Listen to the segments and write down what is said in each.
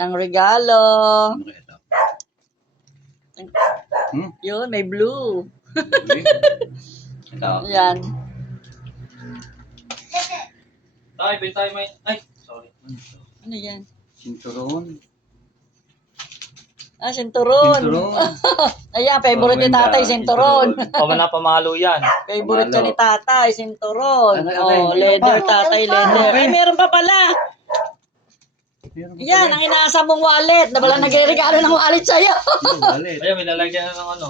Ang regalo. Ano kaya ito? Yun, may blue. Ito. Yan. Tay, bili tayo may... Ay, sorry. Ano yan? Sinturon. Ah, sinturon. Sinturon. Ayan, favorite ni Maganda, tatay, sinturon. Pamana pamalo yan. Favorite siya Pamalo. ni tatay, sinturon. Ano, Oh, ano, leather ano, tatay, leather. Ay, meron pa pala. Yan, ang inaasam mong wallet. Na wala nagre-regalo ng wallet sa'yo. Galit. Ayun, may lalagyan na ng ano.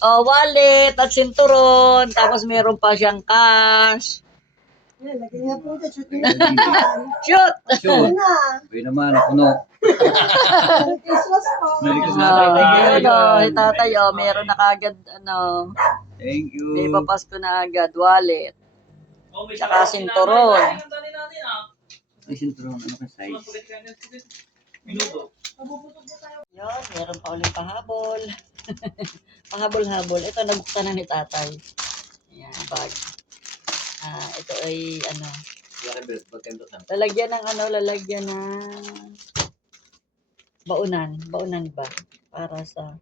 Oh, wallet at sinturon. Tapos meron pa siyang cash. Lagyan niya po ito. Shoot Shoot! Sure. na. Uy naman, puno. Christmas po. Merry Christmas. Si tatay, meron na kagad, Thank you. may papasko na agad, wallet. Oh, may Tsaka sinturon. Ay, sinturon. Ano ka size? Minuto. Yun, meron pa ulit pahabol. Pahabol-habol. Ito, nabuksan na ni tatay. Ayan, bag. Ito ay, lalagyan ng baunan. Baunan ba? Para sa,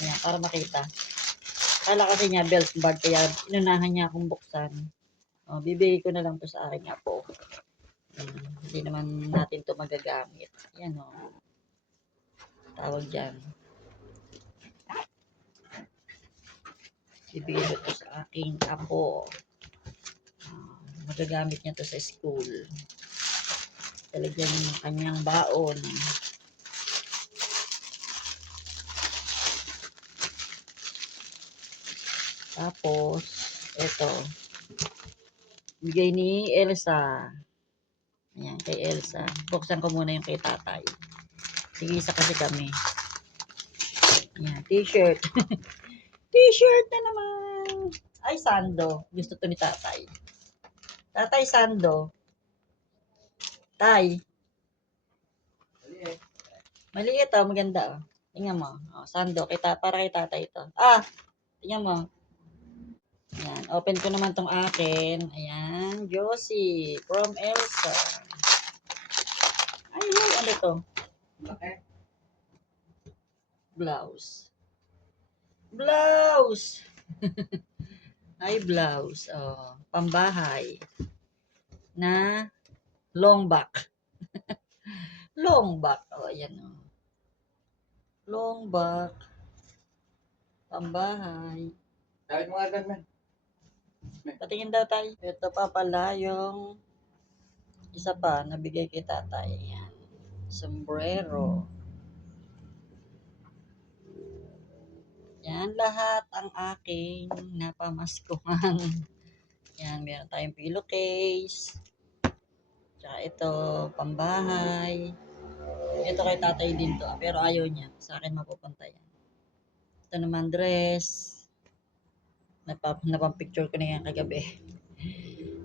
ayan, para makita. Kala kasi niya belt bag, kaya inunahan niya akong buksan. Bibigay ko na lang to sa aking apo. Hindi naman natin to magagamit. Yan tawag dyan. Bibigay ko to sa aking apo. Magagamit niya to sa school. Talagyan ng kanyang baon. Tapos, ito. Bigay ni Elsa. Ayan, kay Elsa. Buksan ko muna yung kay tatay. Sige, isa kasi kami. Ayan, t-shirt. T-shirt na naman. Ay, sando. Gusto to ni tatay. Tatay, sando. Tay. Maliit maganda Tingnan mo. Sando. Para kay tatay ito. Tingnan mo. Ayan. Open ko naman tong akin. Ayan. Josie. From Elsa. Ayun. Ano to? Blouse. Blouse. Ay, blouse. Pambahay. Na long back. Long back. Ayan long back. Pambahay. Dahil mga ganun. Patingin daw tayo. Ito pa pala yung isa pa nabigay kay tatay. Ayan. Sombrero. Yan lahat ang aking napamaskuhan. Yan, meron tayong pillowcase. Tsaka ito, pambahay. Ito kay tatay din to. Pero ayaw niya. Sa akin mapupunta yan. Ito naman dress. Napapicture ko na yan kagabi.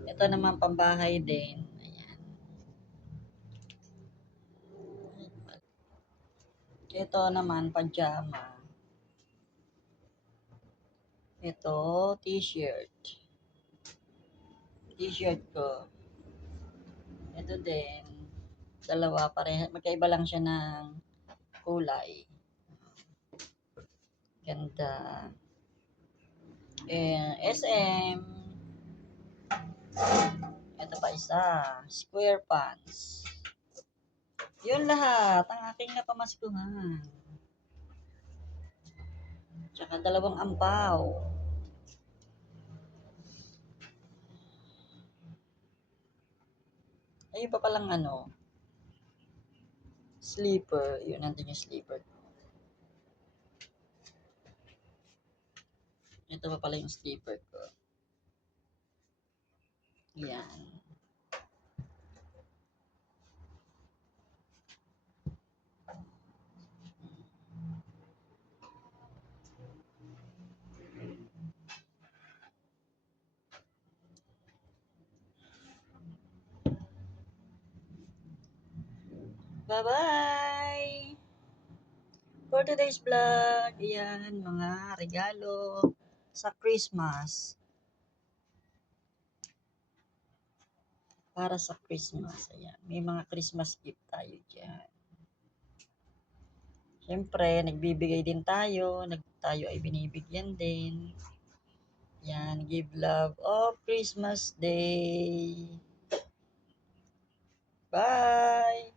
Ito naman pambahay din. Ayan. Ito naman pajama. Ito, t-shirt. T-shirt ko. Ito din. Dalawa pareha. Magkaiba lang siya ng kulay. Ganda. SM. Ito pa isa. Square pants. Yun lahat. Ang aking napamaskuhan. Tsaka dalawang ampaw. Ayun pa palang sleeper. Yun, nandun yung sleeper. Ito pa pala yung sleeper ko. Yan. Bye-bye! For today's vlog, ayan, mga regalo sa Christmas. Para sa Christmas, ayan. May mga Christmas gift tayo dyan. Siyempre, nagbibigay din tayo. Tayo ay binibigyan din. Yan, give love of Christmas Day. Bye!